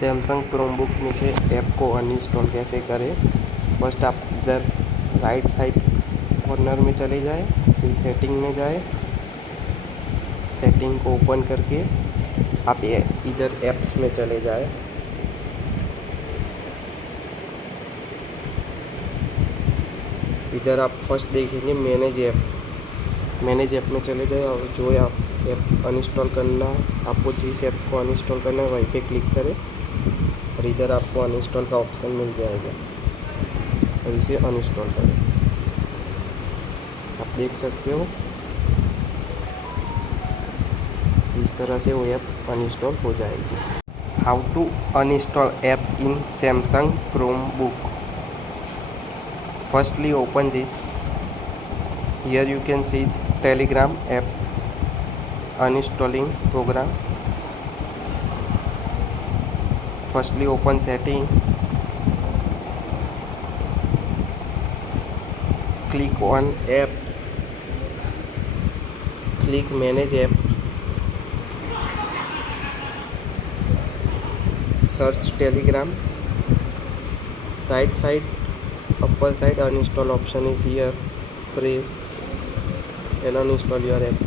Samsung Chromebook में से app को अनइंस्टॉल कैसे करें। फर्स्ट आप इधर राइट साइड कॉर्नर में चले जाए, फिर सेटिंग में जाए। सेटिंग को ओपन करके आप इधर ऐप्स में चले जाए। इधर आप फर्स्ट देखेंगे मैनेज ऐप में चले जाए और जो आप ऐप अनइंस्टॉल करना है, आपको जिस ऐप को अनइंस्टॉल करना है वहीं पे क्लिक करें और इधर आपको अनइंस्टॉल का ऑप्शन मिल जाएगा और इसे अनइंस्टॉल करें। आप देख सकते हो इस तरह से वो ऐप अनइंस्टॉल हो जाएगी। How to uninstall app in Samsung Chromebook. Firstly, open this. Here you can see Telegram app uninstalling program. Firstly, open setting. Click on apps. Click manage app. Search Telegram. Right side, upper side uninstall option is here. Press and uninstall your app.